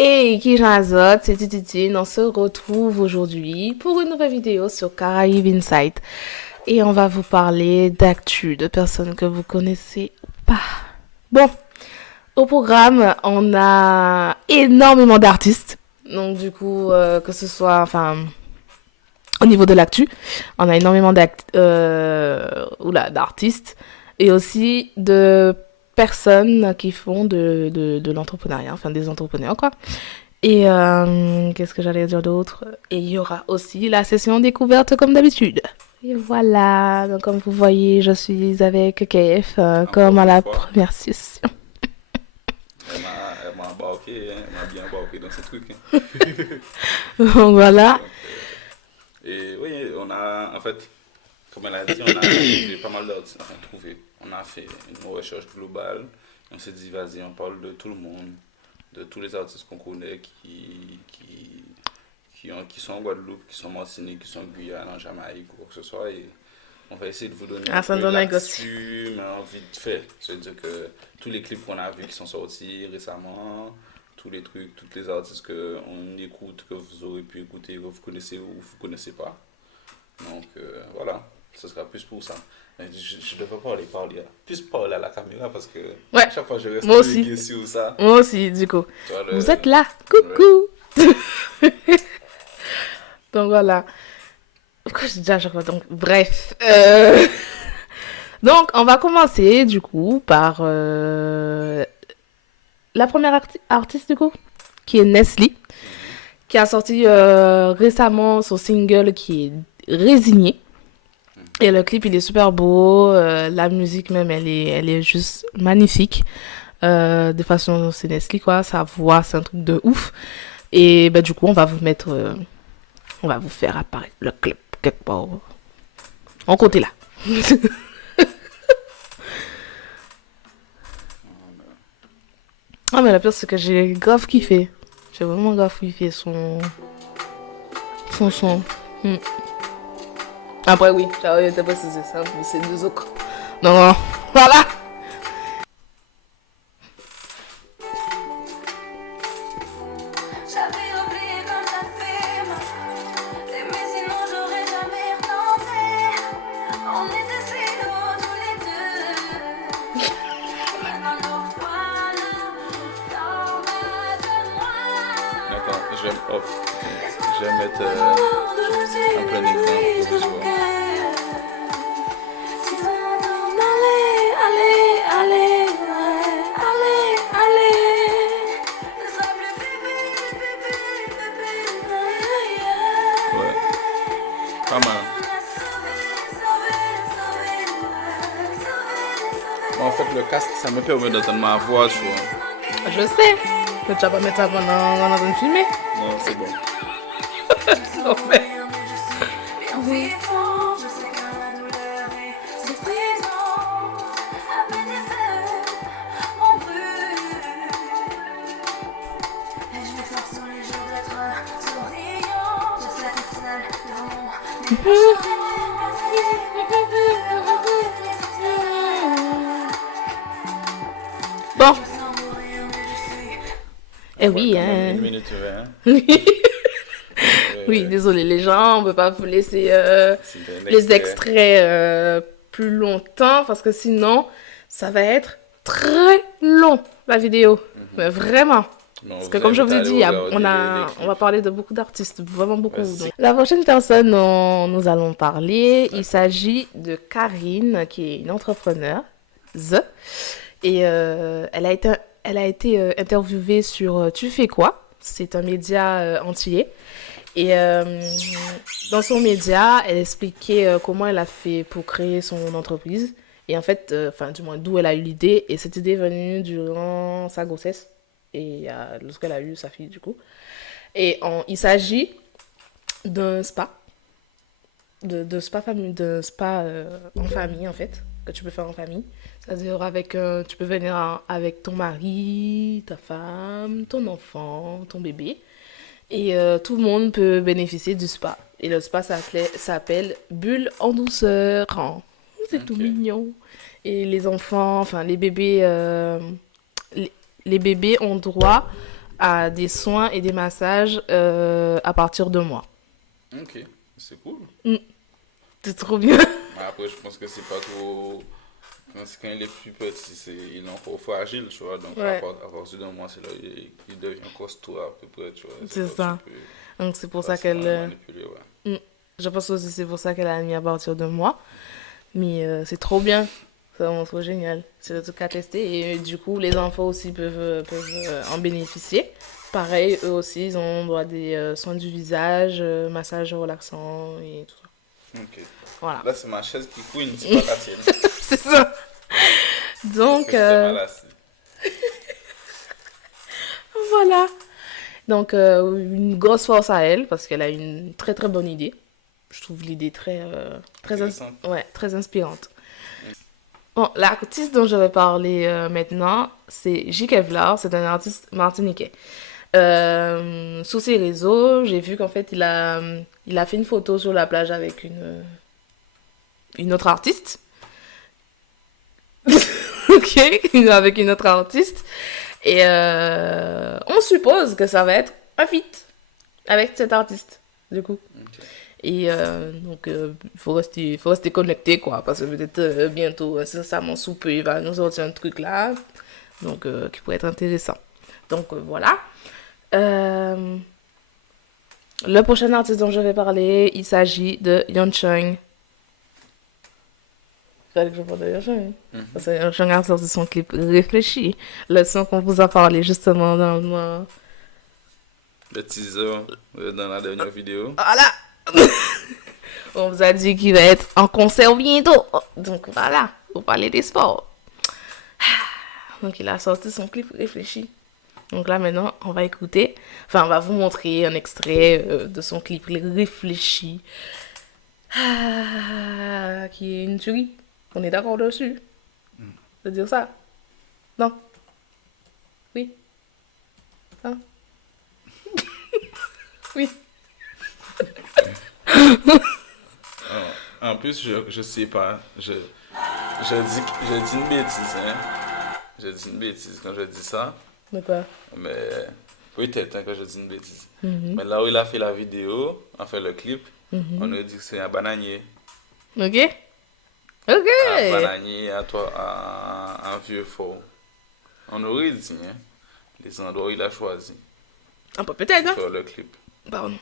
Hey, qui j'azote, c'est Tititine. On se retrouve aujourd'hui pour une nouvelle vidéo sur Caraïbes Insight. Et on va vous parler d'actu, de personnes que vous connaissez pas. Bon, au programme, on a énormément d'artistes. Donc, du coup, que ce soit, enfin, au niveau de l'actu, on a énormément d'artistes et aussi de personnes qui font de l'entrepreneuriat, enfin des entrepreneurs, quoi. Et qu'est-ce que j'allais dire d'autre? Et il y aura aussi la session découverte comme d'habitude. Et voilà, donc comme vous voyez, je suis avec KF comme Encore à une la fois, première session. elle m'a embarqué, hein, elle m'a bien embarqué dans ce truc, hein. Donc voilà. Donc, et oui, on a, en fait, comme elle a dit, on a trouvé pas mal d'artistes. Enfin, trouvé. On a fait une recherche globale. On s'est dit, vas-y, on parle de tout le monde, de tous les artistes qu'on connaît qui sont en Guadeloupe, qui sont en Martinique, qui sont en Guyane, en Jamaïque ou quoi que ce soit. Et on va essayer de vous donner un À peu Saint-Domingue aussi. l'actu, mais en vite fait. C'est-à-dire que tous les clips qu'on a vus qui sont sortis récemment, tous les trucs, toutes les artistes qu'on écoute, que vous aurez pu écouter, que vous connaissez ou vous ne connaissez pas. Donc voilà, ce sera plus pour ça. Mais je ne devrais pas plus parler à la caméra parce que Ouais, à chaque fois je reste moi aussi. relégué sur ça. Moi aussi, du coup. Tu vois, Vous êtes le. là. Ouais. Coucou. Donc voilà. Pourquoi je dis à chaque fois donc bref. Donc on va commencer du coup par la première artiste du coup qui est Nestlé Mhm. qui a sorti récemment son single qui est Résigné. Et le clip il est super beau, la musique même elle est juste magnifique. De façon c'est Nestlé quoi, sa voix c'est un truc de ouf. Et bah du coup on va vous faire apparaître le clip quelque part. En côté là. Ah mais la pire c'est que j'ai grave kiffé. J'ai vraiment grave kiffé son Le clip. son. Hmm. Après oui, j'avais été précisé ça, mais c'est deux autres. Donc voilà. J'avais oublié comme ça fait mal. Mais sinon j'aurais jamais retenté. On était si hauts tous les deux. Maintenant nous voilà dans ma demeure. Attends, je vais mettre Où je un suis plein écran prise de ton provisoire. cœur. Tu vas t'en aller, aller, aller, ouais. Aller, aller. Ne sois plus bébé, bébé, bébé, Ouais, pas mal. Moi, en fait, le casque, ça me permet d'entendre ma voix, tu vois. Je sais. Mais tu vas pas mettre ça pendant une filmée. Non, c'est bon. Non mais. Bon. Eh Ouais, oui, quand même, hein. 1 minute 20. Oui, Euh, désolé les gens, on peut pas vous laisser C'était un les extrait. extraits plus longtemps parce que sinon ça va être très long la vidéo. Mais vraiment. Non, Parce je que vous comme je invite vous à ai aller dit, regarder les on va clips. parler de beaucoup d'artistes, vraiment beaucoup. Vas-y. Donc. La prochaine personne dont nous allons parler, il D'accord. s'agit de Karine, qui est une entrepreneuse. Et elle a été interviewée sur Tu fais quoi? C'est un média antillais. Et dans son média, elle expliquait comment elle a fait pour créer son entreprise. Et en fait, enfin, du moins, d'où elle a eu l'idée. Et cette idée est venue durant sa grossesse. Et lorsqu'elle a eu sa fille, du coup. Et il s'agit d'un spa. De spa famille, de spa en famille, en fait. Que tu peux faire en famille. C'est-à-dire, tu peux venir avec ton mari, ta femme, ton enfant, ton bébé. Et tout le monde peut bénéficier du spa. Et le spa s'appelle Bulle en douceur. Oh, c'est tout Ok. mignon. Et les enfants, enfin les bébés ont droit à des soins et des massages à partir de moi. Ok, c'est cool. C'est trop bien. Mais après, je pense que c'est pas trop. Quand il est plus petit, il est encore fragile, tu vois. Donc, Ouais. à partir d'un mois, c'est là il devient costaud à peu près, tu vois. C'est là ça. que tu Donc c'est pour peux ça qu'elle... facilement le manipuler, ouais. Je pense aussi c'est pour ça qu'elle a mis à partir de moi. Mais c'est trop bien. C'est vraiment trop génial. C'est le truc à tester. Et du coup, les enfants aussi peuvent en bénéficier. Pareil, eux aussi, ils ont droit à des soins du visage, massage relaxant et tout ça. Ok. Voilà. Là, c'est ma chaise qui couine, c'est pas la tienne. C'est ça. Donc, Parce que j'étais mal assis. voilà. Donc, une grosse force à elle parce qu'elle a une très très bonne idée. Je trouve l'idée Intéressante. très inspirante. Bon, l'artiste dont je vais parler maintenant, c'est J. Kevlar. C'est un artiste martiniquais. Sur ses réseaux, j'ai vu qu'en fait, il a fait une photo sur la plage avec une autre artiste. Ok, avec une autre artiste. Et on suppose que ça va être un feat avec cet artiste, du coup. Ok. Et donc, il faut rester connecté, quoi, parce que peut-être bientôt, incessamment sous peu, il va nous sortir un truc là, donc qui pourrait être intéressant. Donc, voilà. Le prochain artiste dont je vais parler, il s'agit de Yeon Chung. Fallait que je parle de Yeon Chung. Parce que Yeon Chung a sorti son clip Réfléchi, le son qu'on vous a parlé justement dans... Le teaser dans la dernière vidéo. Voilà. On vous a dit qu'il va être en concert bientôt. Donc voilà, pour parler des sports. Donc il a sorti son clip Réfléchi. Donc là maintenant, on va écouter. Enfin, on va vous montrer un extrait de son clip Réfléchi. Qui est une tuerie. On est d'accord dessus. De dire ça? Non? Oui? Non? Oui? En plus, je sais pas. Je dis une bêtise, hein. Je dis une bêtise quand je dis ça. De quoi? Mais peut-être hein, que je dis une bêtise. Mais là où il a fait la vidéo, enfin le clip, on a dit que c'est un bananier. Ok? Ok! Un bananier un vieux fort. On aurait dit, hein, les endroits où il a choisi Ah bah peut-être, hein? pour faire le clip. Pardon.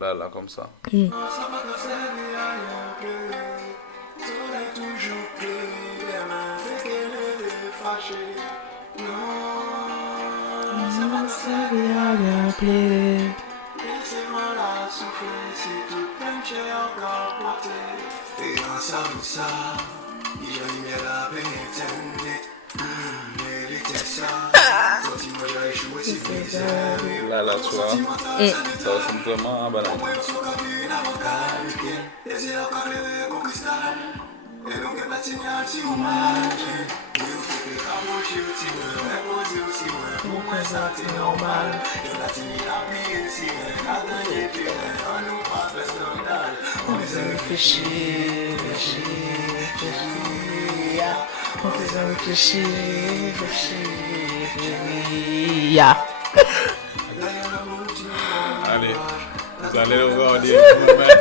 Là, comme ça. Là, tu vois, ça ressemble vraiment à un bananier. Allez, vous allez le regarder vous-même.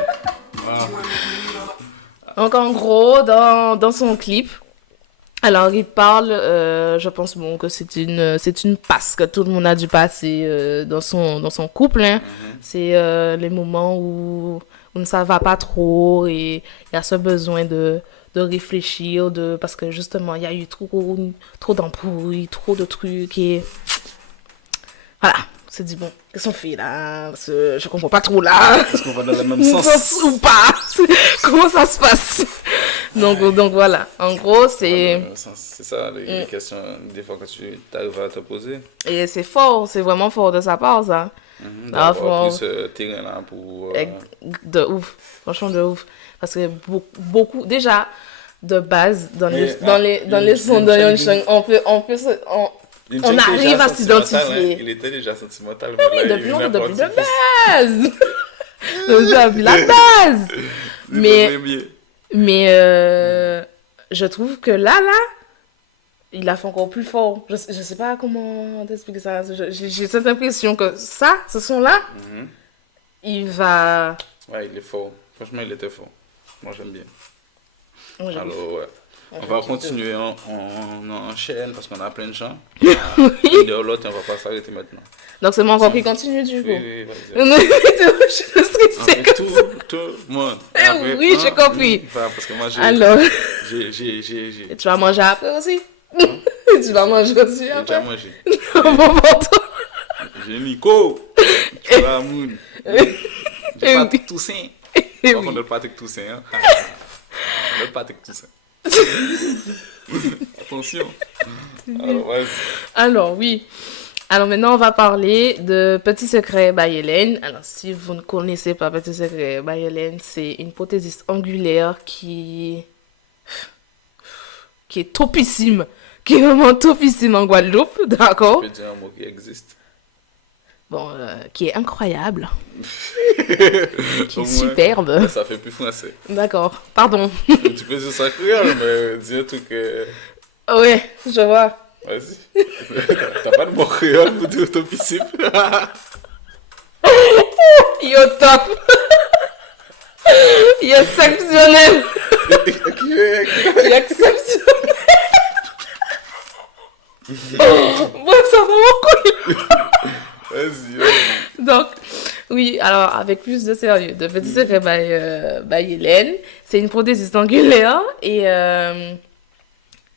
Donc en gros, dans son clip, alors il parle, je pense bon, que c'est une passe que tout le monde a dû passer dans son couple. Hein. C'est les moments où ça va pas trop et il y a ce besoin de réfléchir, parce que justement il y a eu trop d'embrouilles, trop de trucs et voilà. On s'est dit, bon, qu'est-ce qu'on fait là? Parce que je comprends pas trop là. Est-ce qu'on va dans le même sens Ou pas? Comment ça se passe? Donc voilà. En gros, c'est ça, les questions, des fois que tu arrives à te poser. Et c'est fort, c'est vraiment fort de sa part, ça. D'avoir plus terrain là pour... De ouf. Franchement, de ouf. Parce que beaucoup, déjà, de base, dans les sons de Yeon Chung, on arrive à s'identifier. Il était déjà sentimental. Oui, depuis de base. Depuis la base. Mais je trouve que là, il a fait encore plus fort. Je sais pas comment t'expliquer ça. J'ai cette impression que ça, ce son-là, Mhm. il va... Ouais, il est fort. Franchement, il était fort. Moi, j'aime bien. Moi, j'aime. Alors, ouais. On J'aime va tout. continuer, on enchaîne parce qu'on a plein de gens. Une de l'autre, on va pas s'arrêter maintenant. Donc c'est moi encore qui continue du coup. Oui, vas-y. Je suis On stressée fait comme ça. tout le monde. Eh Après, oui, j'ai compris. Voilà, parce que moi, Alors, j'ai et tu vas manger après aussi? Tu vas manger aussi déjà après? mangé. Bon, pour toi. J'ai Nico. Tu vas, Moon. J'ai Patrick Toussaint. Eh On oui. va le Patrick Toussaint. Hein. Le Patrick Toussaint. Attention. Alors, vas-y. Alors, oui. Alors maintenant, on va parler de Petit Secret by Hélène. Alors, si vous ne connaissez pas Petit Secret by Hélène, c'est une prothésiste angulaire qui est topissime. Qui est vraiment topissime en Guadeloupe, d'accord? Je peux dire un mot qui existe. Bon, qui est incroyable. Qui Au est moins, superbe. ça fait plus français. D'accord, pardon. Tu peux dire ça créole, mais dis un truc. Ouais, je vois. Vas-y. T'as pas de mot créole pour dire topissime? Yo, top. Il est exceptionnel. Il est exceptionnel. Bon, ça va beaucoup. Vas-y. Donc, oui, alors avec plus de sérieux, de Petit Secret by Hélène, c'est une prothésiste angulaire et elle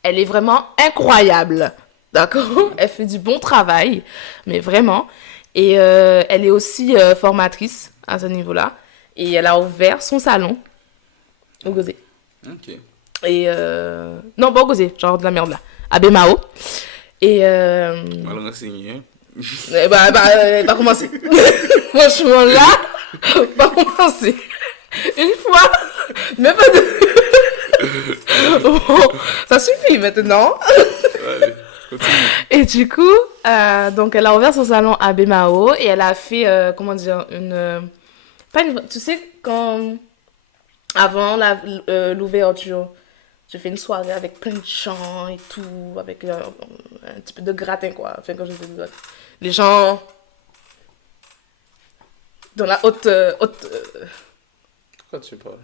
est vraiment incroyable, d'accord? Elle fait du bon travail, mais vraiment. Et elle est aussi formatrice à ce niveau-là. Et elle a ouvert son salon au Gozé. Ok. Et non, pas au Gozé, genre de la merde là, à Bemao. Et Mal renseigné. Hein? pas commencer. Franchement, là, pas commencer. Une fois, mais pas deux. Bon, ça suffit maintenant. Allez, continue. Et du coup, donc elle a ouvert son salon à Bemao et elle a fait, comment dire, pas une, tu sais, quand, avant l'ouverture, je fais une soirée avec plein de chants et tout, avec un petit peu de gratin, quoi. Enfin, quand je dis gratin. Les gens dans la haute... Pourquoi tu parles?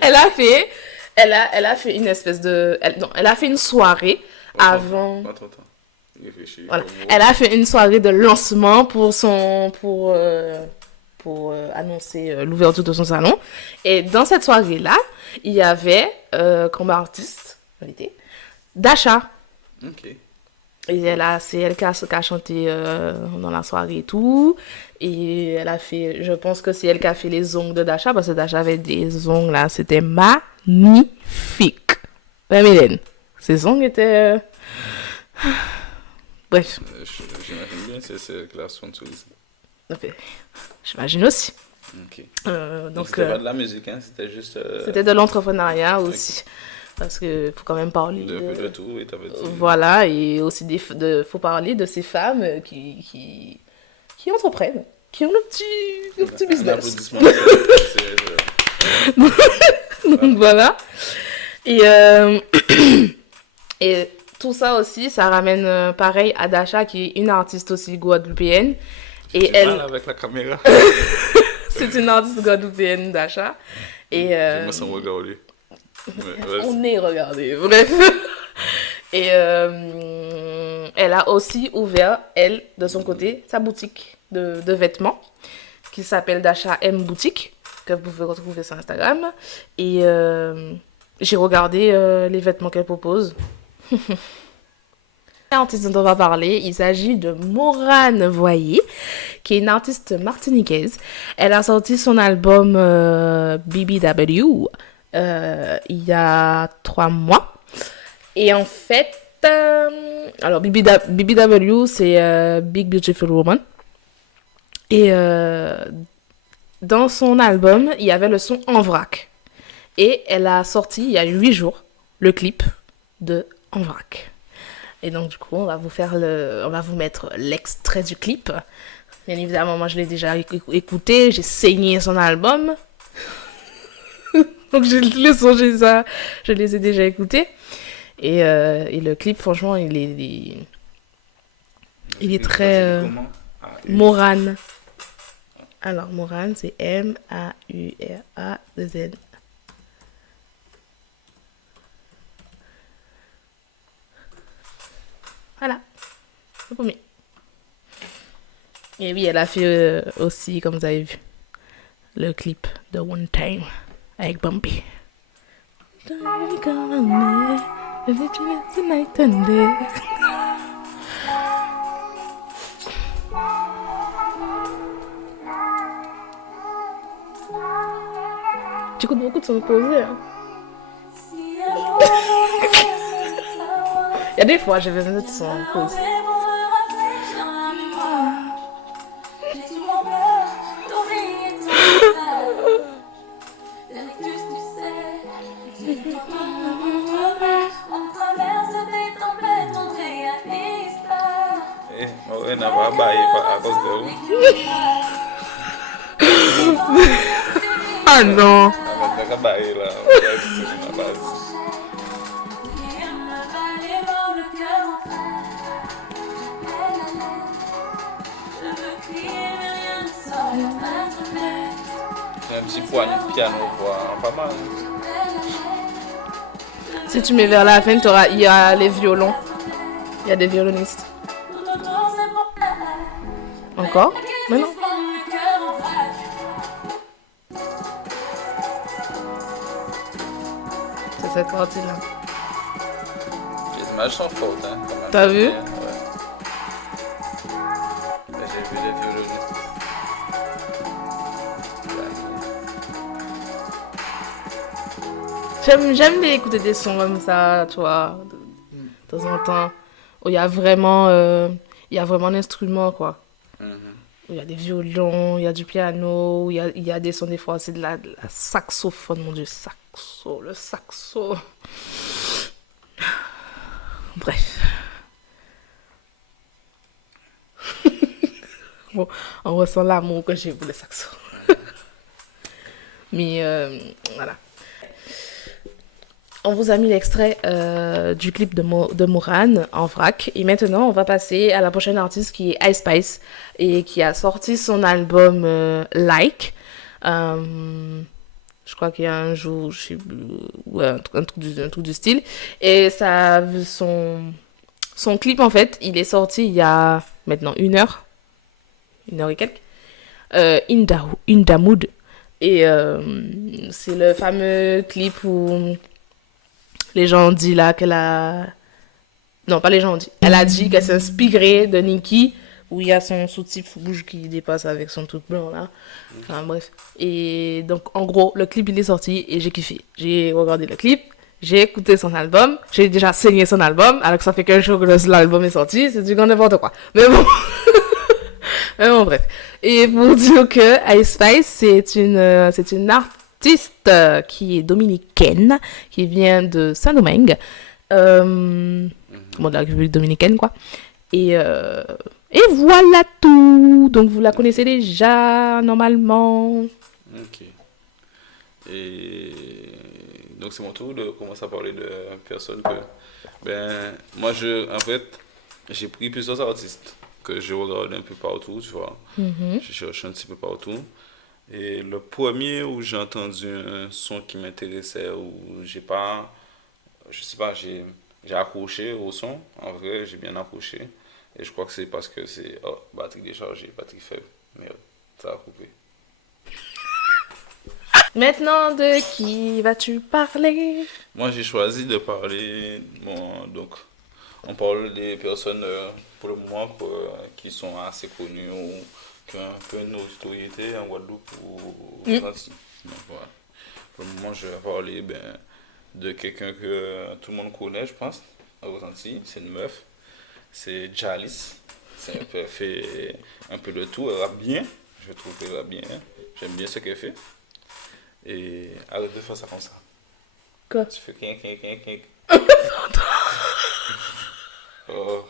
Elle a fait une espèce de... Elle a fait une soirée avant... Attends. Réfléchis. Voilà. Au mot. Elle a fait une soirée de lancement pour annoncer l'ouverture de son salon. Et dans cette soirée-là, il y avait comme artiste, en réalité, Dasha. Ok. Et c'est elle qui a chanté dans la soirée et tout. Et elle a fait, je pense que c'est elle qui a fait les ongles de Dasha, parce que Dasha avait des ongles là, c'était magnifique. Ouais, Mylène, ses ongles étaient... Bref, J'imagine bien que c'est elle qui l'a sponsorisé. donc, j'imagine aussi. Ok. Donc, Donc c'était pas de la musique, hein? C'était juste. c'était de l'entrepreneuriat aussi. Parce qu'il faut quand même parler de tout, et t'avais dit. Voilà, et aussi faut parler de ces femmes qui entreprennent, qui ont le petit Un business. applaudissement. Donc voilà. Et, et tout ça aussi, ça ramène pareil à Dasha, qui est une artiste aussi guadeloupéenne. Et J'ai elle, mal avec la caméra. c'est une artiste guadeloupéenne, Dasha. Et Je me sens regardé. on est regardé, bref. Et elle a aussi ouvert, elle, de son côté, sa boutique de vêtements qui s'appelle Dasha M Boutique, que vous pouvez retrouver sur Instagram. Et j'ai regardé les vêtements qu'elle propose. L'artiste dont on va parler, il s'agit de Morane Voyer, qui est une artiste martiniquaise. Elle a sorti son album BBW il y a 3 mois. Et en fait, alors BBW, c'est Big Beautiful Woman. Et dans son album, il y avait le son En Vrac. Et elle a sorti, il y a 8 jours, le clip de En Vrac. Et donc, du coup, on va vous mettre l'extrait du clip. Bien évidemment, moi, je l'ai déjà écouté, j'ai saigné son album. Donc les sons, je les ai déjà écoutés. Et le clip, franchement, il est très Comment? Moran. Alors, Moran, c'est M-A-U-R-A-2-N. Voilà, le premier. Et oui, elle a fait aussi, comme vous avez vu, le clip de One Time avec Bumpy. Tu écoutes beaucoup de sons posés. Hein. Il y a des fois, j'ai besoin de sons posés. Ouais, n'a pas baillé à cause de vous. Ah non! N'a pas baillé là. On va essayer de la base. J'ai un petit poignet de piano, quoi. Pas mal. Si tu mets vers la fin, il y a les violons. Il y a des violonistes. Encore? Mais non. C'est cette partie-là. Les images sont fortes, hein. Quand même. T'as vu? Ouais. Mais j'ai vu les violonistes. J'aime bien écouter des sons comme ça, tu vois, de temps en temps, où il y a vraiment l'instrument, quoi. Où il y a des violons, il y a du piano, où il y a des sons, des fois, c'est de la saxophone, mon Dieu, le saxo. Bref. Bon, on ressent l'amour que j'ai pour le saxo. Mais voilà. On vous a mis l'extrait du clip de Moran en vrac. Et maintenant, on va passer à la prochaine artiste qui est Ice Spice et qui a sorti son album Like. Je crois qu'il y a un jour, je sais plus, ouais, un truc du style. Et son clip, en fait, il est sorti il y a maintenant 1 heure et quelques. In the Mood. Et c'est le fameux clip où les gens ont dit là qu'elle a... Non, pas les gens ont dit. Elle a dit qu'elle s'est inspirée de Nicki, où il y a son sous-type rouge qui dépasse avec son truc blanc là. Enfin bref. Et donc en gros, le clip il est sorti et j'ai kiffé. J'ai regardé le clip, j'ai écouté son album, j'ai déjà saigné son album, alors que ça fait qu'un jour que l'album est sorti, c'est du grand n'importe quoi. Mais bon... Mais bon, bref. Et pour dire que Ice Spice, c'est une artiste qui est dominicaine, qui vient de Saint-Domingue, bon, de la République dominicaine, quoi. Et voilà tout. Donc, vous la connaissez déjà, normalement. Ok. Et donc, c'est mon tour de commencer à parler de personnes que... Ben, moi, en fait, j'ai pris plusieurs artistes que je regarde un peu partout, tu vois. Je cherche un petit peu partout. Et le premier où j'ai entendu un son qui m'intéressait, où je sais pas, j'ai accroché au son. En vrai, j'ai bien accroché. Et je crois que c'est parce que c'est batterie déchargée, batterie faible. Merde, ça a coupé. Maintenant, de qui vas-tu parler? Moi, j'ai choisi de parler, bon, donc, on parle des personnes, pour le moment, qui sont assez connues ou qui ont un peu une notoriété en Guadeloupe ou aux Antilles. Donc, voilà. Pour le moment, je vais parler de quelqu'un que tout le monde connaît, je pense, aux Antilles. C'est une meuf. C'est Jalis. C'est un peu, elle fait un peu de tout. Elle rappe bien. Je trouve qu'elle rappe bien. J'aime bien ce qu'elle fait. Et arrête de faire ça comme ça. Quoi? Tu fais quin. Oh.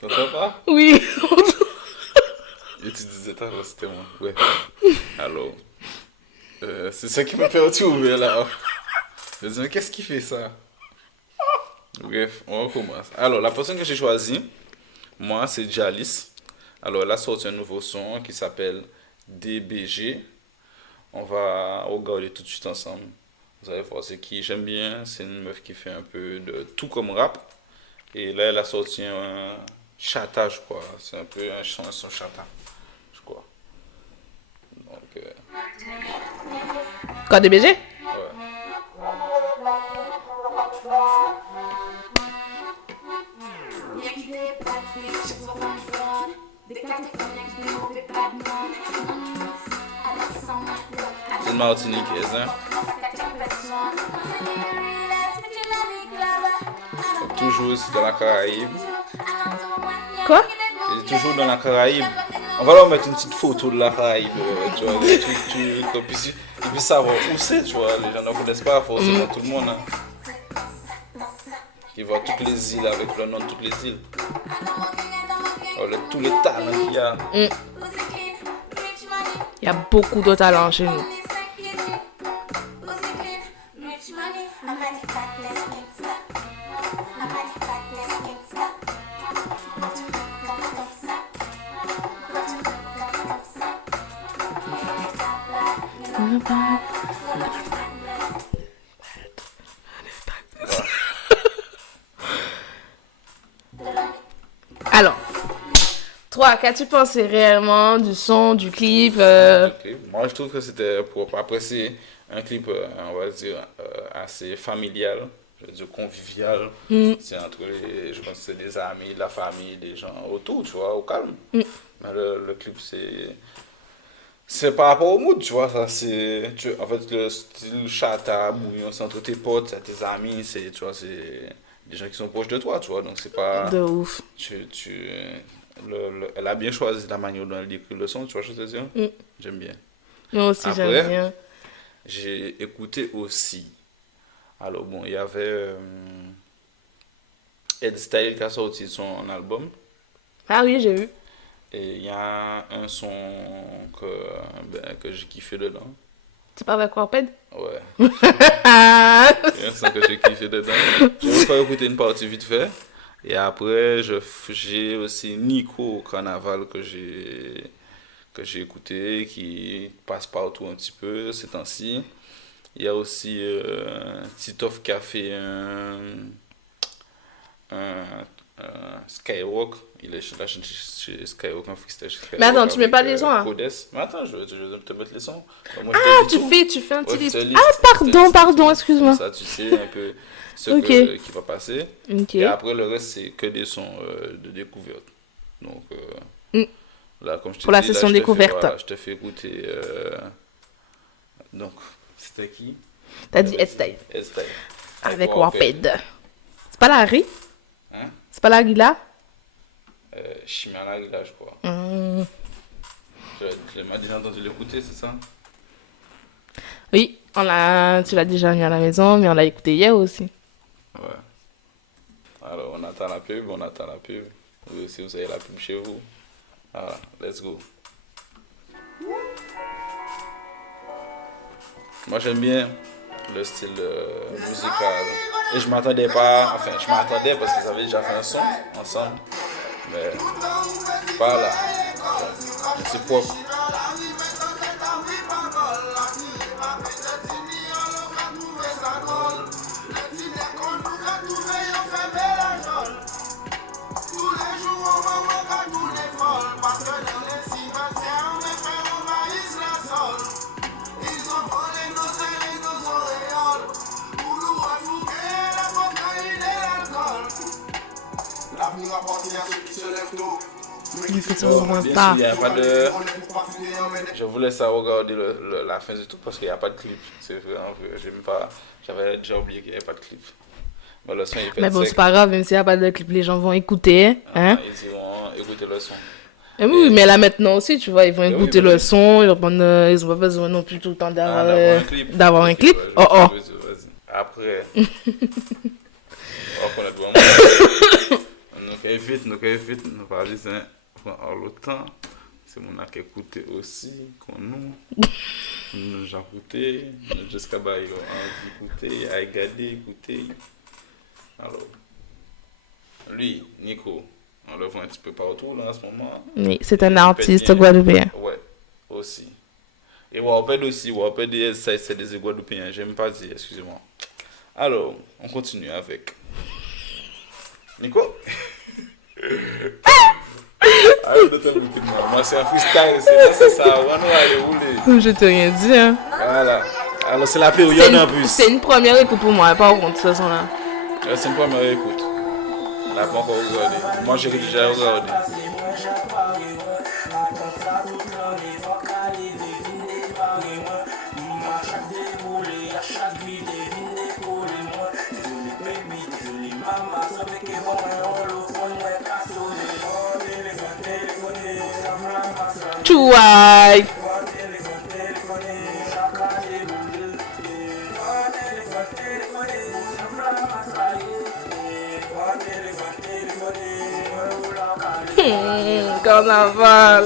T'entends pas? Oui. Et tu disais, c'était moi. Ouais. Alors, C'est ça qui me fait retrouver là. Je me dis, mais qu'est-ce qui fait ça? Bref, on recommence. Alors, la personne que j'ai choisie, moi, c'est Jalis. Alors, elle a sorti un nouveau son qui s'appelle DBG. On va regarder tout de suite ensemble. Vous allez voir c'est qui. J'aime bien. C'est une meuf qui fait un peu de tout comme rap. Et là, elle a sorti un chata, je crois. C'est un peu un son chata, je crois. Donc, Quoi, DBG? ouais. C'est une Martiniquaise, hein. Donc, toujours aussi dans la Caraïbe. Quoi? Et toujours dans la Caraïbe. On va leur mettre une petite photo de la Caraïbe, tu vois, qu'on puisse, ils puissent savoir où c'est, tu vois. Les gens ne connaissent pas forcément tout le monde. Hein. Ils voient toutes les îles avec le nom de toutes les îles. Alors, tous les talents qu'il y a. Il y a beaucoup de talent chez nous. Alors, toi, qu'as-tu pensé réellement du son, du clip Ok. Moi, je trouve que c'était pour apprécier un clip, on va dire, assez familial, je veux dire convivial. C'est entre les, je pense que c'est des amis, de la famille, des gens autour, tu vois, au calme. Mais le clip, c'est par rapport au mood, tu vois, ça, en fait, le style chata, bouillon, c'est entre tes potes, c'est tes amis, tu vois, c'est des gens qui sont proches de toi, tu vois, donc c'est pas... de ouf? Elle a bien choisi la manière dont elle décrit le son, tu vois, je te dis. J'aime bien. Moi aussi, Après, j'aime bien. j'ai écouté aussi. Alors bon, il y avait Ed Style qui a sorti son album. Ah oui, j'ai vu. Et il y a un son que j'ai kiffé dedans. C'est pas avec Warped? Ouais, Ah! il y a un son que j'ai kiffé dedans. Je vais faire écouter une partie vite fait. Et après, j'ai aussi Nico au Carnaval que j'ai écouté, qui passe partout un petit peu ces temps-ci. Il y a aussi Titoff qui a fait un Skyrock. Il est chez Skyrock, un freestyle chez Skyrock. Mais attends, tu mets avec, pas les sons, hein? Codes. Mais attends, je vais te mettre les sons. Moi, je Ah, te dis tout. tu fais un petit Ouais, liste. je te Ah, liste, je te liste pardon, tout. excuse-moi. Comme ça, tu sais un peu ce Ok. qui va passer. Ok. Et après, le reste, c'est que des sons de découverte. Donc, là, comme je te Pour la dis, là, session je te fais, découverte. voilà, je te fais écouter. Donc, c'était qui? T'as dit Ed Style. Ed Style. Avec Warped. Warped. C'est pas la Ri? Hein? C'est pas la Gila? Chimera là, je crois. Tu m'as déjà entendu l'écouter, c'est ça? Oui, tu l'as déjà mis à la maison, mais on l'a écouté hier aussi. Ouais. Alors, on attend la pub. Vous aussi, vous avez la pub chez vous. Voilà, let's go. Moi, j'aime bien le style musical. Et je m'attendais pas, enfin, je m'attendais parce qu'ils avaient déjà fait un son ensemble. Mais pas là. C'est propre. Mais c'est Bon, vraiment bien pas. sûr, il n'y a pas de... Je vous laisse à regarder la fin du tout parce qu'il n'y a pas de clip. C'est vraiment vrai. J'avais déjà oublié qu'il n'y avait pas de clip. Mais le son, il fait Mais bon, sec. c'est pas grave, même s'il n'y a pas de clip, les gens vont écouter. Hein? Ils vont écouter le son. Et oui, mais là maintenant aussi, tu vois, ils vont oui, écouter mais le oui. son, ils ont pas besoin non plus tout le temps D'avoir un clip. d'avoir un Ok, clip. ouais, je Oh oh. vas-y. Après, on va connaître vraiment. Nous allons vite, nous allons pas aller, prendre le temps. c'est mon qui écouté aussi, qu'on nous. Nous j'ai écouté, nous jusqu'à bas, ils ont écouté, à regarder, écouter. Alors, lui, Nico, on le voit un petit peu partout là en ce moment. Oui, c'est un Il artiste pète bien. guadeloupéen. Ouais, aussi. Et Waped aussi, Waped, ça c'est des Guadeloupéens, j'aime pas dire, excusez-moi. Alors, on continue avec Nico. Arrête de te moquer de moi. Moi, c'est un freestyle, c'est ça. On va aller rouler. Je t'ai rien dit, hein. Voilà. Alors, c'est la période en plus. C'est une première écoute pour moi, par contre, ce son-là. C'est une première écoute. On n'a pas encore regardé. Moi, j'ai déjà regardé. Chouaï. Carnaval.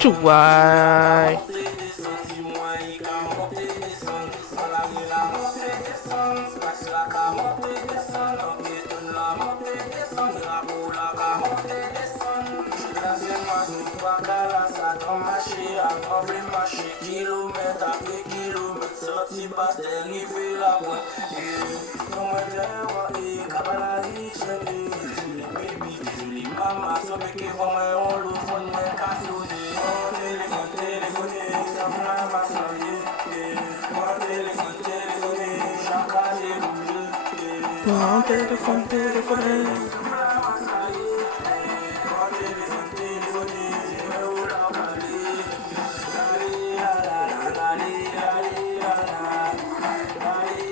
Chouaï.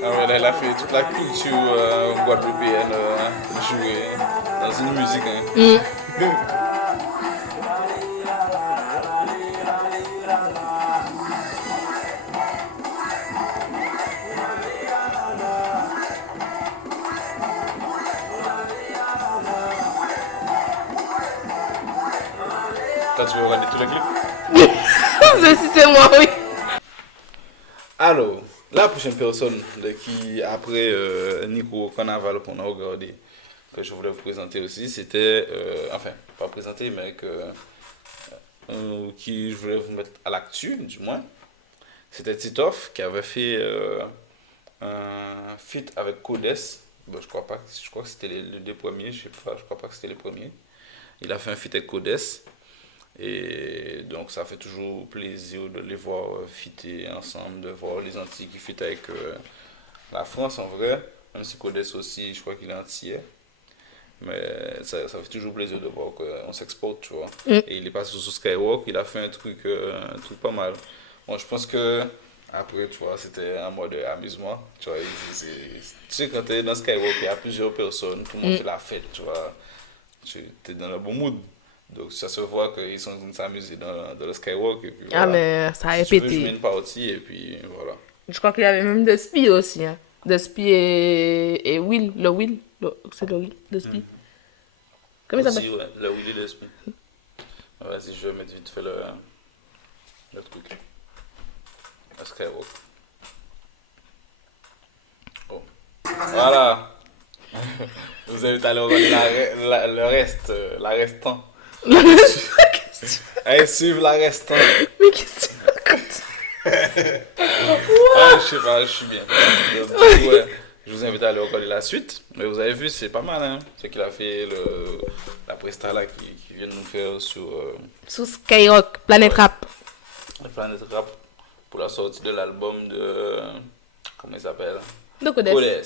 Ah ouais, là, elle a fait toute la culture guadeloupéenne jouer dans une musique. Hein. Quand tu veux regarder tous les clips. Ceci, c'est moi, oui. Alors, la prochaine personne de qui, après Nico Carnaval qu'on a regardé, que je voulais vous présenter aussi, c'était, enfin, pas présenter, mais que, qui je voulais vous mettre à l'actu, du moins. C'était Titoff qui avait fait un feat avec Codes. Bon, je crois que c'était les deux premiers, je sais pas, je crois pas que c'était les premiers. Il a fait un feat avec Codes. Et donc ça fait toujours plaisir de les voir fitter ensemble, de voir les Antilles qui fit avec la France en vrai, même si Codes aussi, je crois qu'il est antillais. Mais ça fait toujours plaisir de voir qu'on s'exporte, tu vois. Et il est passé sur Skywalk, il a fait un truc pas mal. Bon, je pense que après, tu vois, c'était un mode amusement, tu vois. Tu sais, quand tu es dans Skywalk, il y a plusieurs personnes, tout le monde fait la fête, tu vois. Tu es dans le bon mood. Donc ça se voit qu'ils sont en train de s'amuser dans le Skywalk. Et puis, Ah, voilà. mais ça a Si tu veux, je mets répété. une partie et puis voilà. Je crois qu'il y avait même Despi aussi, hein. Despi et Will. Le Will. C'est le Will, Despi. Comment il Aussi, s'appelle? ouais, le Willy d'esprit. Vas-y, je vais mettre vite fait le truc. Le Skywalk. Bon. Voilà. Vous invite à aller regarder le reste, la restant. Allez, suivre la restant. Mais qu'est-ce que tu racontes? Ah, je sais pas, je suis bien. Donc, du coup, ouais, je vous invite à aller regarder la suite. Mais vous avez vu, c'est pas mal, hein. Ce qu'il a fait, la presta là qui vient de nous faire sur Sous Skyrock, Planète Rap. la planète rap pour la sortie de l'album de. Comment il s'appelle? De Codes. Codes.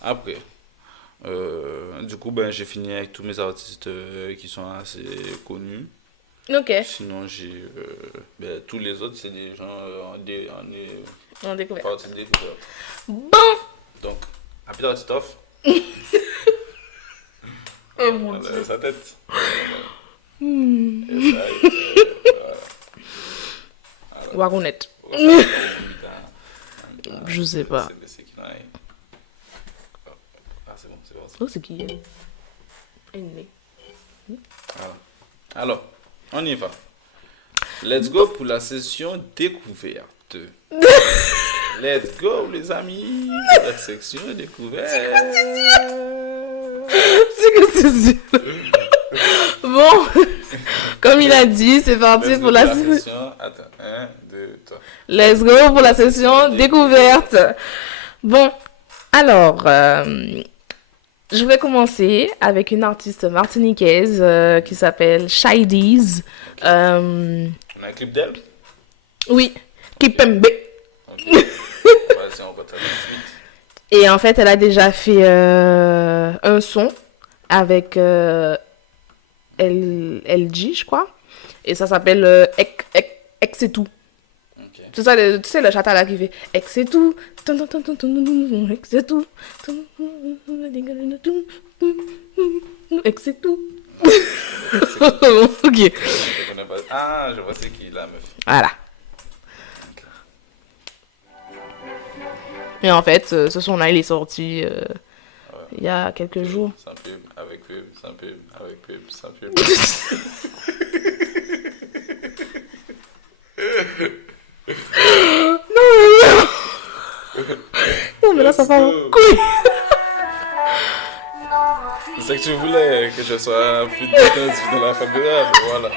Après, du coup, ben, j'ai fini avec tous mes artistes qui sont assez connus. Ok. Sinon, j'ai. Ben, tous les autres, c'est des gens On découvre. partie de découverte. Bon. Donc, à plus tard, Titoff. Oh mon Voilà, dieu. sa tête. Et ça, voilà. Warounette. Voilà. Je sais pas. C'est qu'il en a. Ah, c'est bon, c'est bon. Oh, c'est qui? Ennemi. Voilà. Alors, on y va. Let's go pour la session découverte. Let's go, les amis, pour la section découverte. C'est que c'est sûr. Bon, comme il a dit, c'est parti Let's pour go la session. Attends, 1, 2, 3. Let's go pour la session découverte. Bon, alors, je vais commencer avec une artiste martiniquaise qui s'appelle Shaidiz. On a un clip d'elle? Oui, Kipembe. Ok. Vas-y, on va tout de suite. Et en fait, elle a déjà fait un son avec LG, je crois. Et ça s'appelle Ex et tout. Ok. C'est ça, tu sais, le chata là qui fait Ex et tout. Ex et tout. Ex et tout. Ok. Je connais pas. Ah, je vois c'est qui la meuf. Voilà. Et en fait, ce son-là, il est sorti il y a quelques jours. Sans pub, avec pub, sans pub, avec pub, sans pub. Non, mais là, ça part en couille. C'est que tu voulais que je sois plus détendu dans la fabrique, voilà.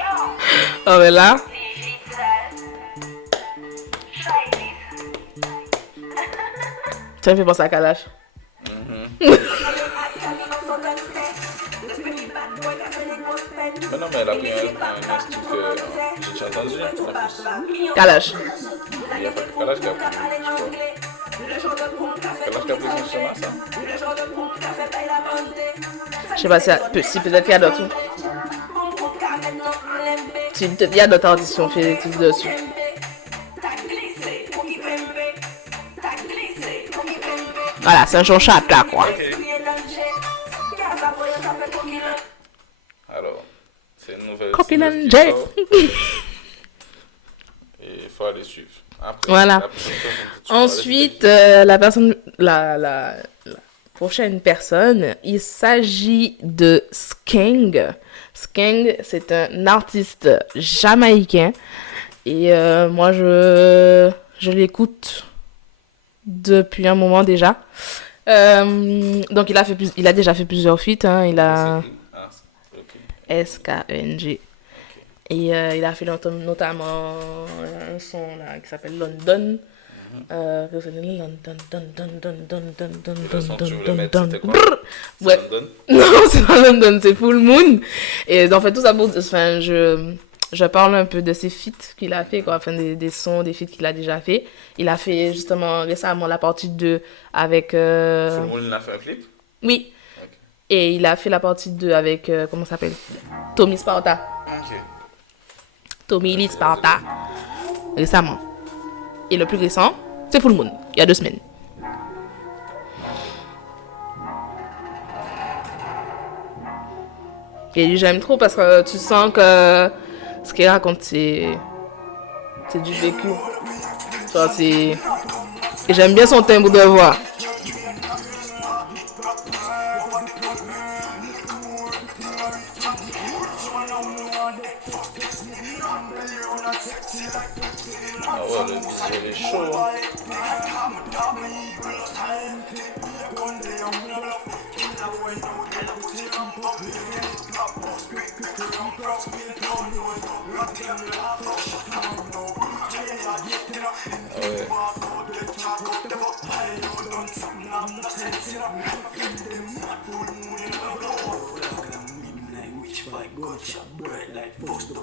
Oh, mais là, ça me fait penser à Kalash. Mais non, mais elle a pris un instinct que j'ai déjà entendu en plus. Kalash. Il n'y a pas que Kalash qui a pris, je crois. Kalash qui a pris son chemin, ça. Je sais pas si peut-être qu'il y a d'autres. Si il y a d'autres auditions fait dessus. Voilà, c'est un son chat là, quoi. Alors, c'est une nouvelle. Copine single qui and J. sort. Et il faut aller suivre. Après, Voilà. la prochaine personne que tu vas Ensuite, la prochaine personne, il s'agit de Skeng. Skeng, c'est un artiste jamaïcain. Et moi, je l'écoute depuis un moment déjà. Donc, il a déjà fait plusieurs feats. Hein. Il a c'est qui? Ah, c'est- ok. Skeng. Et il a fait notamment un son là, qui s'appelle London. Que c'est London, Le son que tu voulais mettre, c'était quoi? Ouais. C'est London? Non, c'est pas London, c'est Full Moon. Et en fait, tout ça pour. Enfin, je parle un peu de ses feats qu'il a fait, quoi. Enfin, des sons, des feats qu'il a déjà fait. Il a fait justement récemment la partie 2 avec. Full Moon, il a fait un clip? Oui. Ok. Et il a fait la partie 2 avec. Comment ça s'appelle? Tommy Sparta. Ok. Tommy Lee Sparta. Récemment. Et le plus récent, c'est Full Moon, il y a 2 semaines. Et lui, j'aime trop parce que tu sens que ce qu'il raconte, c'est du vécu. Enfin, et j'aime bien son timbre de voix. Ah ouais, le visuel est chaud. Hein. Ah ouais.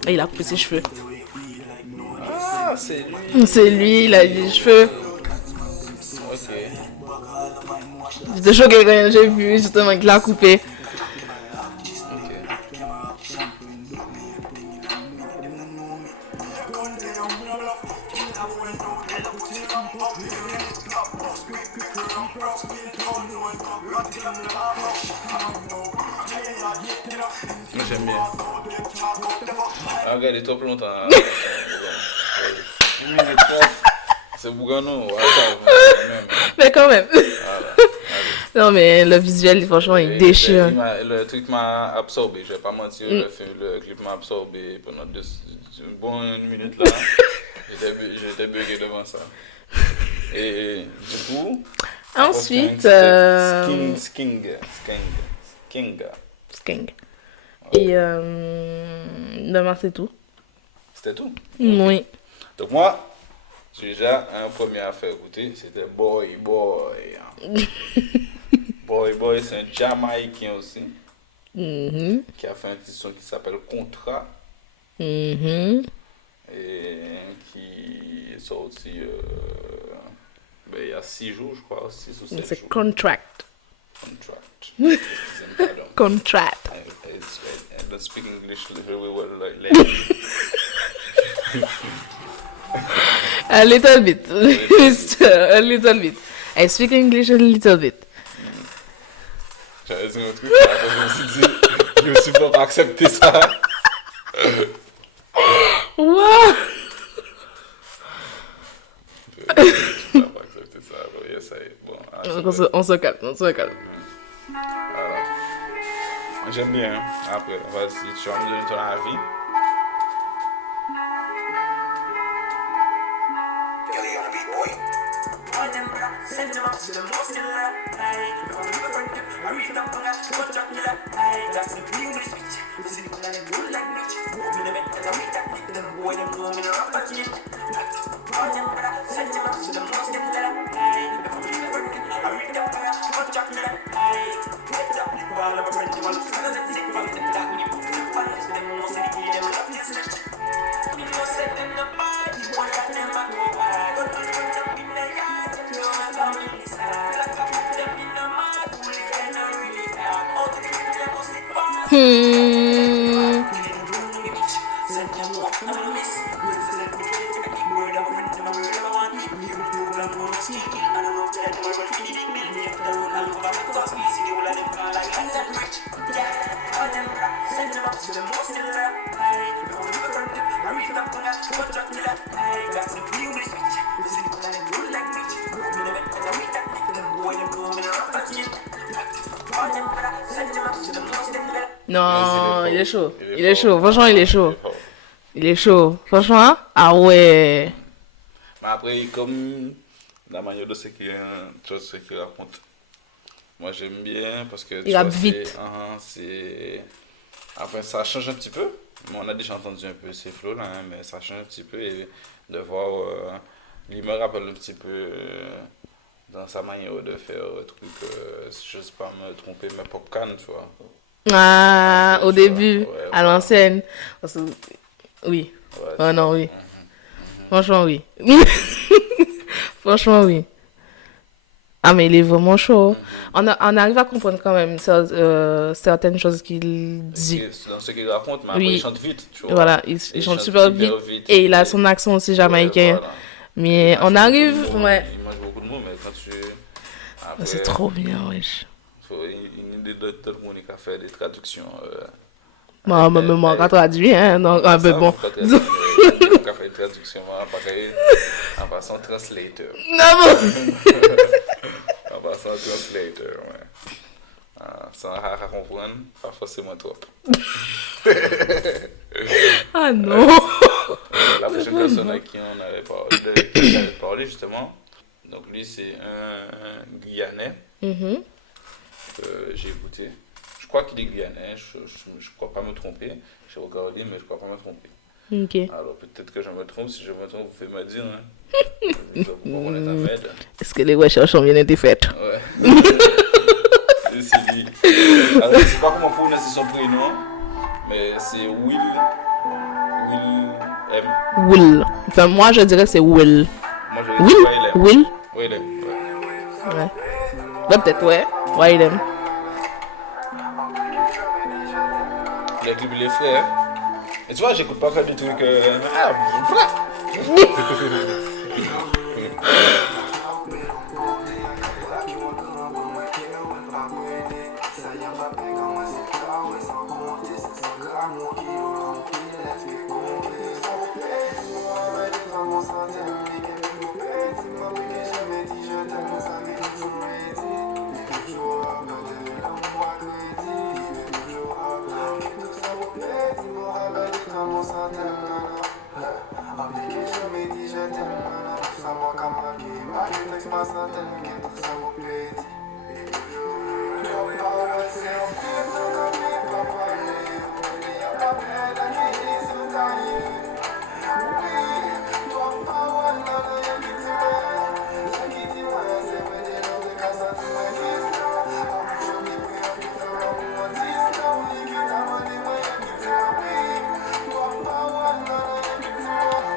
Et il a coupé ses cheveux. Ah, c'est lui. C'est lui, il a les cheveux. Ok. J'étais choquée quand j'ai vu justement qu'il l'a coupé. Ok. Moi j'aime bien. Ah, regarde, il top longtemps. Hein. Il est top. C'est Bougano. Ouais, ça, même. Mais quand même. Voilà. Allez. Non, mais le visuel, franchement, il déchire. Le truc m'a absorbé, je vais pas mentir, le clip m'a absorbé pendant une bonne minute là. J'étais bugué devant ça. Et du coup, Ensuite, Sking. Skeng. Et demain, c'est tout. C'était tout. Oui. Donc moi, j'ai déjà un premier à faire écouter, c'était Boy Boy. Boy, c'est un Jamaïcain aussi, Mhm. qui a fait un petit son qui s'appelle Contrat, Mhm. et qui est sorti il y a 6 jours, je crois, 6 ou 7 C'est jours. contract. Contract. Contract. I don't speak English very well lately. A little bit. A little bit. I speak English a little bit. J'avais dit un truc, après je me suis dit, je me suis pas accepter ça. Wow. Je vais pas accepter ça, bon, yes, bon. On se calme, on se calme. Voilà. J'aime bien, hein. Après, vas-y, tu vas me donner ton avis. Non, Yes, il est chaud. Il est Il est fort. chaud. Franchement, il est chaud. fort. Il est chaud. Franchement, hein? Ah ouais. Mais après, comme la manière de ce qu'il raconte, moi j'aime bien parce que tu Il rappe vois, vite. c'est. Enfin, ça change un petit peu. On a déjà entendu un peu ces flows là, hein, mais ça change un petit peu et de voir. Il me rappelle un petit peu dans sa manière de faire truc, si je ne sais pas me tromper, mais Popcan, tu vois. Ah, au Tu vois, début, ouais, à voilà. l'ancienne. Oui. Ouais, Oh tu non, vois. oui. Franchement, oui. Franchement, oui. Ah, mais il est vraiment chaud. On arrive à comprendre quand même certaines choses qu'il dit. Dans ce qu'il raconte, mais après Oui. il chante vite, tu vois. Voilà, il chante super vite. vite. Et il a son accent aussi jamaïcain. Ouais, voilà. Mais Il on mange arrive. beaucoup de mots, Ouais. Il mange beaucoup de mots, mais quand tu. Après, C'est trop bien, wesh. il y a d'autres monde qui a fait des traductions. Moi, même moi, quand traduit, hein, donc un peu bon. Qui a fait des traductions, en passant translator. Non, bon. En passant translator, ouais. Sans à comprendre, pas forcément trop. Ah non. La prochaine personne à qui on avait parlé justement, donc lui c'est un Guyanais Mhm. que j'ai écouté. Je crois qu'il est Guyanais, je crois pas me tromper. J'ai regardé mais je crois pas me tromper. Ok. Alors peut-être que je me trompe, si je me trompe vous pouvez me dire. Hein. Je sais pas pourquoi on est en med. Est-ce que les recherches ont bien été faites? Ouais. Et c'est lui. Alors je sais pas comment prononcer son prénom, mais c'est Will M. Will. Enfin, moi, je dirais que c'est Will. Moi je vais Will? dire Will M. Will? Will M. Ouais. Ouais. Bah, peut-être, ouais. Ouais, il aime. Les clips les frères. Et tu vois, j'écoute pas que des trucs.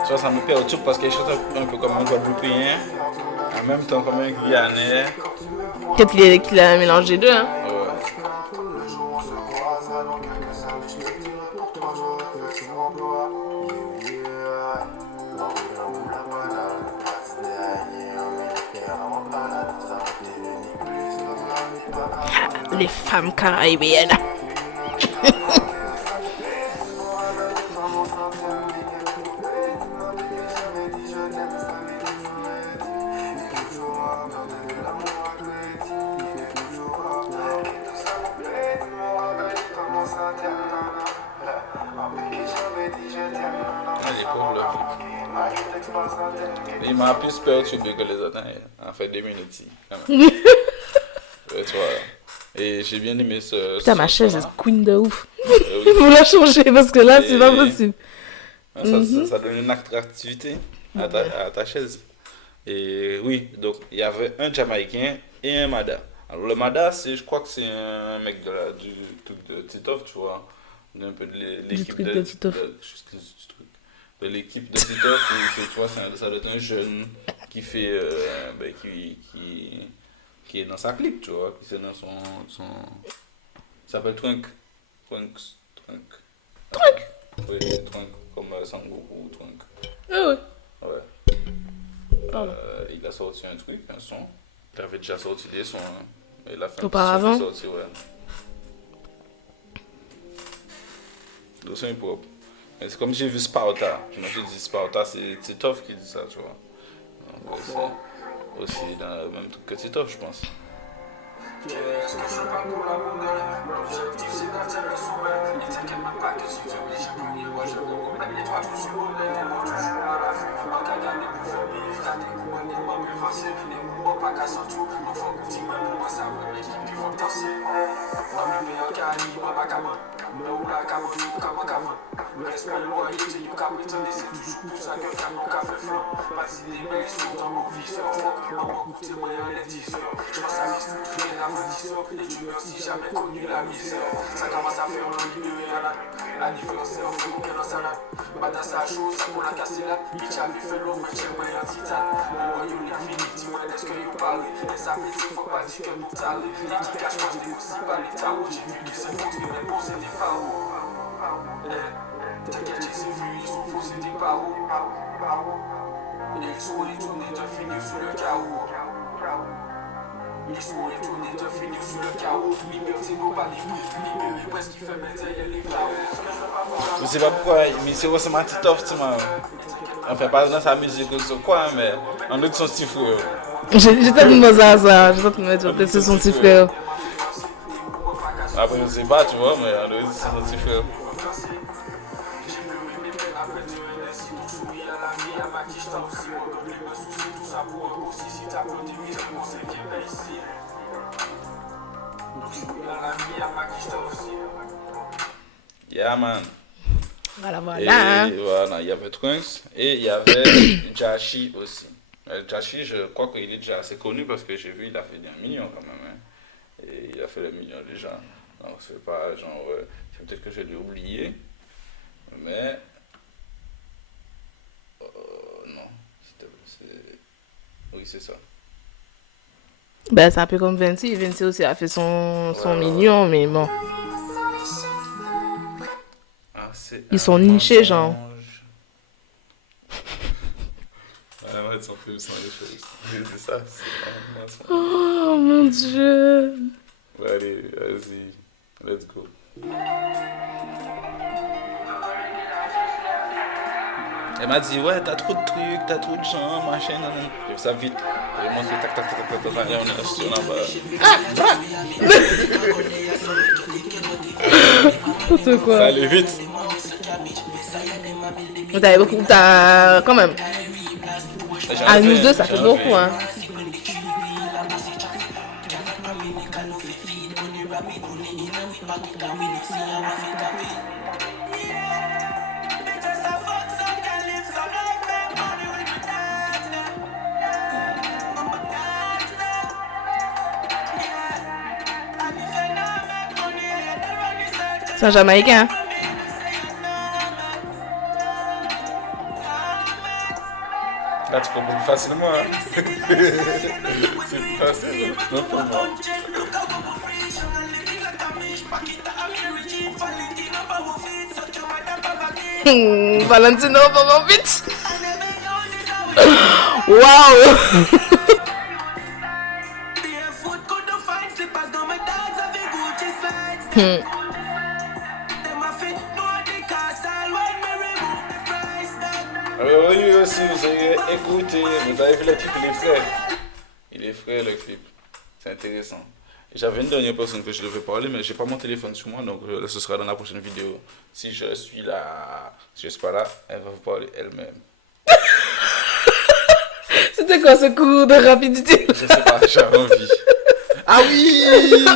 Tu vois, ça me perturbe parce qu'elle chante un peu comme un Guadeloupéen, en même temps comme un Guyanais. Peut-être qu'il a mélangé les deux, hein. Ouais. Les femmes caribéennes. Ah, les pauvres là. Il m'a plus perturbé que les autres, hein. En fait, 2 minutes, si, quand même. Ouais, tu vois. Et j'ai bien aimé ce. Putain, ce ma chaise son-là. est queen de ouf. Oui. Faut la changer parce que là, c'est pas possible. Ça donne une attractivité à ta chaise. Et oui, donc il y avait un Jamaïcain et un Mada. Alors le Mada, je crois que c'est un mec du truc de Titoff, tu vois. Un peu de l'équipe truc de Titoff. De l'équipe de Titoff, tu vois, ça doit être un jeune qui fait, qui est dans sa clique, tu vois, qui est dans ça s'appelle Trunk. Trunk. Oui, Trunk, comme Sangoku, Trunk. Ah ouais. Ouais. Pardon. Il a sorti un son. Il avait déjà sorti des sons. Hein. Il a fait Auparavant. un petit son qui est sorti, ouais. Le son est propre. Mais c'est comme j'ai vu Sparta. Je me suis dit, Sparta, c'est Titoff qui dit ça, tu vois. Donc, ouais, c'est aussi dans le même truc que Titoff, je pense. Je sais pas pourquoi, mais c'est vraiment Titoff, tu vois. Enfin, pas dans sa musique ou quoi, mais en autre son petit frère. J'ai tellement ça. J'ai tellement dit, peut-être c'est son petit frère. Après, je sais pas, tu vois, mais en autre c'est son petit frère. Yeah, man. Voilà, Et voilà. voilà, il y avait Trunks et il y avait Jashi aussi. Jashi, je crois qu'il est déjà assez connu parce que j'ai vu, il a fait des millions quand même. Hein. Et il a fait des millions déjà. Donc c'est pas genre. C'est peut-être que je l'ai oublié. Mais. Non. Oui, c'est ça. Ben, c'est un peu comme Vinci. Vinci aussi a fait son million, mais bon. Ah, c'est Ils sont nichés, genre. Ouais, ils sont plus sans les choses. C'est ça, c'est un mensonge. Oh mon dieu. Ouais, allez, vas-y. Let's go. Elle m'a dit, ouais, t'as trop de trucs, t'as trop de gens, machin, nan, nan. J'ai vu ça vite. J'ai montré, tac, tac, tac, tac, tac, tac, et on est resté en bas. N'importe quoi. Ça allait vite. T'avais beaucoup. T'as. Quand même. À nous deux, ça fait beaucoup, hein. C'est un Jamaïcain. Là, tu comprends plus facilement. Hein? C'est plus facile. Non, pour moi. Valentino Popovic. Waouh. Alors, oui, aussi, vous avez écouté, vous avez vu le clip, il est frais. Il est frais, le clip. C'est intéressant. Et j'avais une dernière personne que je devais parler, mais j'ai pas mon téléphone sur moi, donc ce sera dans la prochaine vidéo. Si je suis là, si je suis pas là, elle va vous parler elle-même. C'était quoi ce cours de rapidité? Je sais pas, j'avais envie. Ah oui!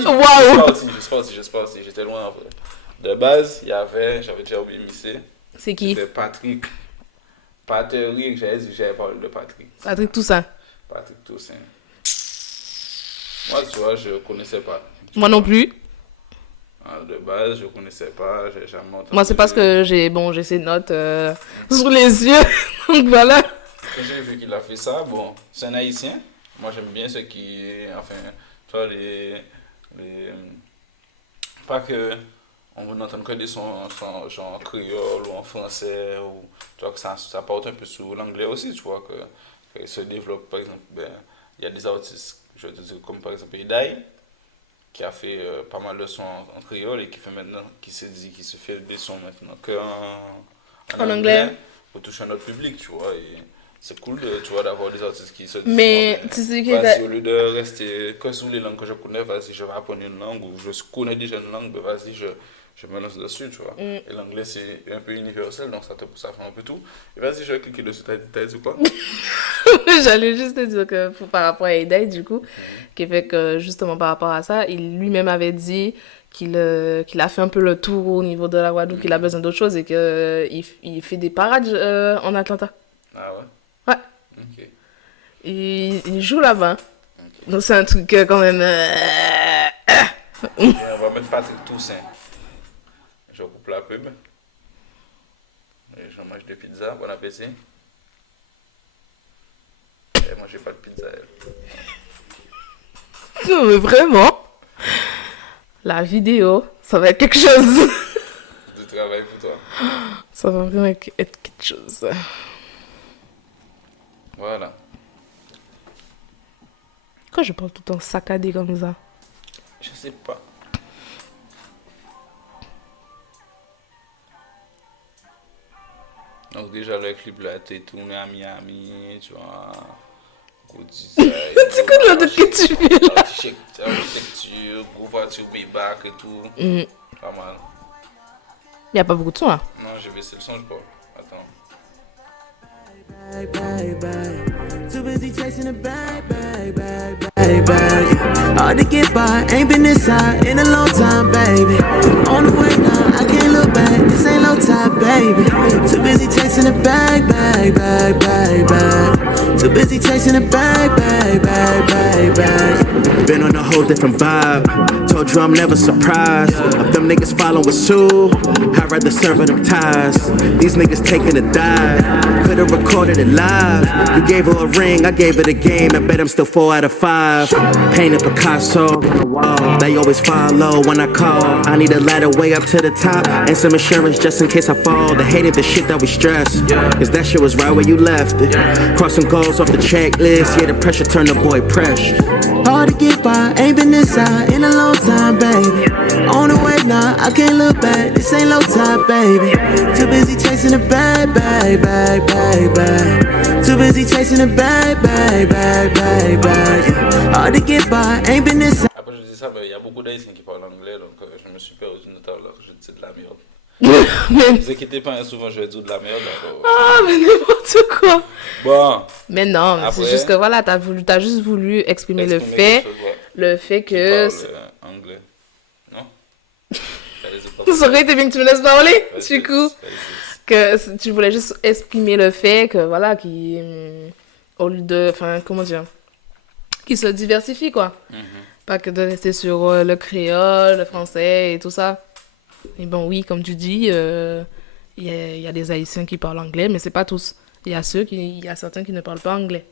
Waouh! Je sais pas aussi, j'étais loin en vrai. De base, j'avais déjà oublié Missé. C'est qui? C'était Patrick. Patrick, j'avais parlé de Patrick. Patrick Toussaint. Patrick Toussaint. Moi, tu vois, je connaissais pas. Moi non plus. De base, je connaissais pas, j'ai jamais entendu. Moi, c'est parce que j'ai ces notes sous les yeux. Donc voilà. Quand j'ai vu qu'il a fait ça, bon, c'est un Haïtien. Moi, j'aime bien ceux qui, enfin, tu vois, pas que on n'entend que des sons genre créole ou en français, ou tu vois que ça porte un peu sur l'anglais aussi, tu vois, que se développe, par exemple, ben, il y a des artistes, je vais te dire, comme par exemple Edaï, qui a fait pas mal de sons en créole et qui fait maintenant, qui se fait des sons maintenant en anglais pour toucher un autre public, tu vois, et c'est cool, tu vois, d'avoir des artistes qui se disent, Mais bon, tu sais vas-y, au que... lieu de rester que sur les langues que je connais, vas-y, je vais apprendre une langue, ou je connais déjà une langue, ben vas-y, je me lance dessus, tu vois. Et l'anglais, c'est un peu universel, donc ça fait un peu tout. Et vas-y, je vais cliquer dessus, t'as dit quoi? J'allais juste te dire que par rapport à Eday, du coup, qui fait que justement par rapport à ça, il lui-même avait dit qu'il a fait un peu le tour au niveau de la Guadeloupe, qu'il a besoin d'autre chose et qu'il fait des parades en Atlanta. Ah ouais? Ouais. Ok. Il joue là-bas. Donc c'est un truc quand même... Et on va mettre Patrick Toussaint. Je coupe la pub. Et je mange des pizzas. Bon appétit. Et moi, j'ai pas de pizza. Non mais vraiment, la vidéo, ça va être quelque chose. Du travail pour toi. Ça va vraiment être quelque chose. Voilà. Pourquoi je parle tout le temps saccadé comme ça? Je sais pas. Donc déjà le clip là a été tourné à Miami, tu vois. Gros design. C'est quoi le truc que tu fais là? Architecture, gros voiture Maybach et tout. Pas mal. Il n'y a pas beaucoup de sons là. Non, j'ai baissé le son, je crois. Attends. Too busy chasing a bag. Hard to get by, ain't been inside in a long time, baby. On the way now, I can't look back, this ain't low time, baby. Too busy chasing a bag. Too busy chasing a bag. Been on a whole different vibe. Told you I'm never surprised. If them niggas following suit, I'd rather serve them ties. These niggas taking a dive. Could've recorded it live. You gave her a ring, I gave it a game. I bet I'm still 4 out of 5. Painted Picasso on the wall. They always follow when I call. I need a ladder way up to the top and some insurance just in case I fall. They hated the shit that we stress. Cause that shit was right where you left it. Crossing goals off the checklist. Yeah, the pressure turned the boy pressure. Hard to get by, ain't been inside in a long time, baby. On the way now, I can't look back, this ain't low time, baby. Too busy chasing a bag. Too busy chasing a bag. Hard to get by, ain't been inside. Après, je dis ça, mais il y a beaucoup d'Haïtiens qui parlent anglais, donc je me suis perdu tout à l'heure. Je dis de la merde. Ne vous inquiétez pas, hein, souvent je vais dire de la merde. Ah, mais n'importe quoi. Bon. Mais non, mais c'est juste que voilà, t'as juste voulu exprimer le fait que... anglais. Non? Ça aurait été bien que tu me laisses parler, du coup. Que tu voulais juste exprimer le fait que, voilà, au lieu de... Enfin, comment dire? Qu'il se diversifie, quoi. Pas que de rester sur le créole, le français et tout ça. Et bon, oui, comme tu dis, il y a des Haïtiens qui parlent anglais, mais c'est pas tous. Il y a certains qui ne parlent pas anglais.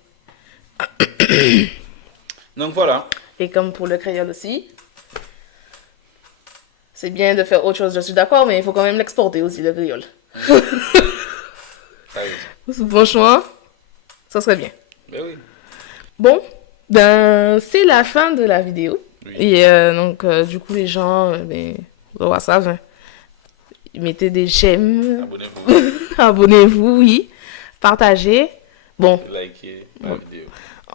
Donc voilà. Et comme pour le créole aussi, c'est bien de faire autre chose, je suis d'accord, mais il faut quand même l'exporter aussi, le créole. Ah oui. Franchement, ça serait bien. Ben oui. Bon, ben, c'est la fin de la vidéo. Oui. Et donc, du coup, les gens, ben, vous savent, hein. Mettez des j'aime, Abonnez-vous, abonnez-vous, oui, partagez. Bon, likez la vidéo.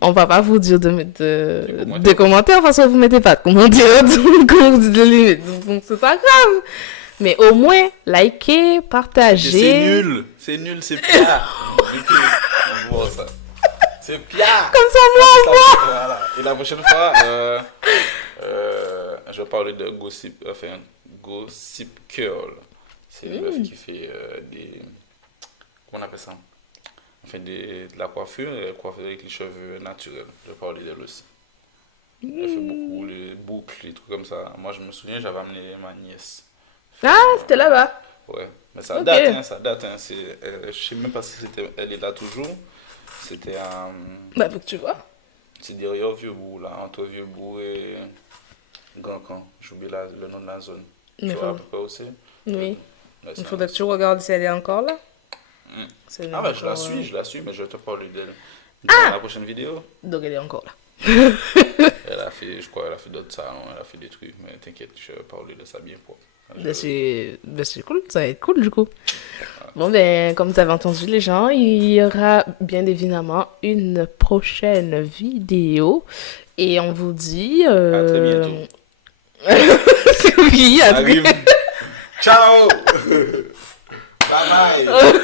on va pas vous dire de mettre Des commentaires parce que vous mettez pas de commentaires, donc on vous dit de les mettre, donc c'est pas grave. Mais au moins, likez, partagez. C'est nul, c'est pire. On voit ça. C'est pire. Comme ça, moi, on voit. Voilà. Et la prochaine fois, je vais parler de Gossip Girl. C'est une meuf qui fait des... Comment on appelle ça? Enfin, de la coiffure, avec les cheveux naturels. Je vais parler d'elle aussi. Elle fait beaucoup les boucles, les trucs comme ça. Moi, je me souviens, j'avais amené ma nièce. Ah, c'était là-bas. Ouais, mais ça Ok. date, hein, ça date. Hein. Je sais même pas si elle est là toujours. C'était un... Bah, faut que tu vois. C'est derrière Vieux-Bourg, là, entre Vieux-Bourg et Grand Camp. J'oublie le nom de la zone. Tu Mais vois à faut- peu près aussi? Oui. Ouais, Il c'est faudrait que tu regardes si elle est encore là. Mm. Si elle est Ah bah je la encore, suis, mais je vais te parler d'elle dans la prochaine vidéo. Donc elle est encore là. Elle a fait, je crois, elle a fait d'autres salons, elle a fait des trucs, mais t'inquiète, je vais parler de ça bien pour. C'est cool, ça va être cool du coup. Bon ben, comme vous avez entendu les gens, il y aura bien évidemment une prochaine vidéo. Et on vous dit... À très bientôt. oui, à très Arrive. Ciao. Bye bye.